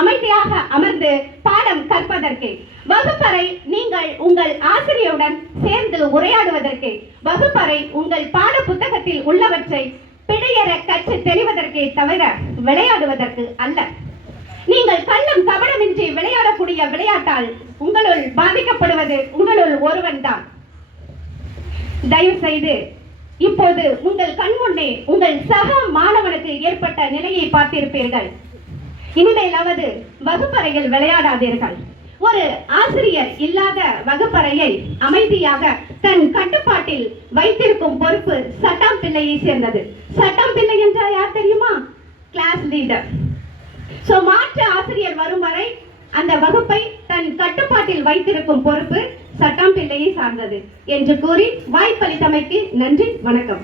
அமைதியாக அமர்ந்து பாடம் கற்பதற்கு, வகுப்பறை நீங்கள் உங்கள் ஆசிரியருடன் சேர்ந்து உரையாடுவதற்கு, வகுப்பறை உங்கள் பாட புத்தகத்தில் உள்ளவற்றை பிழையற கற்று தெளிவதற்கே தவிர விளையாடுவதற்கு அல்ல. நீங்கள் கள்ளம் கபடமின்றி விளையாடக்கூடிய விளையாட்டால் உங்களுள் பாதிக்கப்படுவது உங்களுள் ஒருவன் தான். தயவு செய்து இப்போது உங்கள் கண் முன்னே உங்கள் சக மாணவனுக்கு ஏற்பட்ட நிலையை பார்த்திருப்பீர்கள். இனிமேலாவது வகுப்பறையில் விளையாடாதீர்கள். ஒரு ஆசிரியர் இல்லாத வகுப்பறையை அமைதியாக தன் கட்டுப்பாட்டில் வைத்திருக்கும் பொறுப்பு சட்டாம் பிள்ளையை சேர்ந்தது. சட்டாம் பிள்ளை என்றால் யார் தெரியுமா? Class leader. மாற்று ஆசிரியர் வரும் வரை அந்த வகுப்பை தன் கட்டுப்பாட்டில் வைத்திருக்கும் பொறுப்பு சட்டாம் பிள்ளையை சார்ந்தது என்று கூறி வாய்ப்பளித்தமைக்கு நன்றி, வணக்கம்.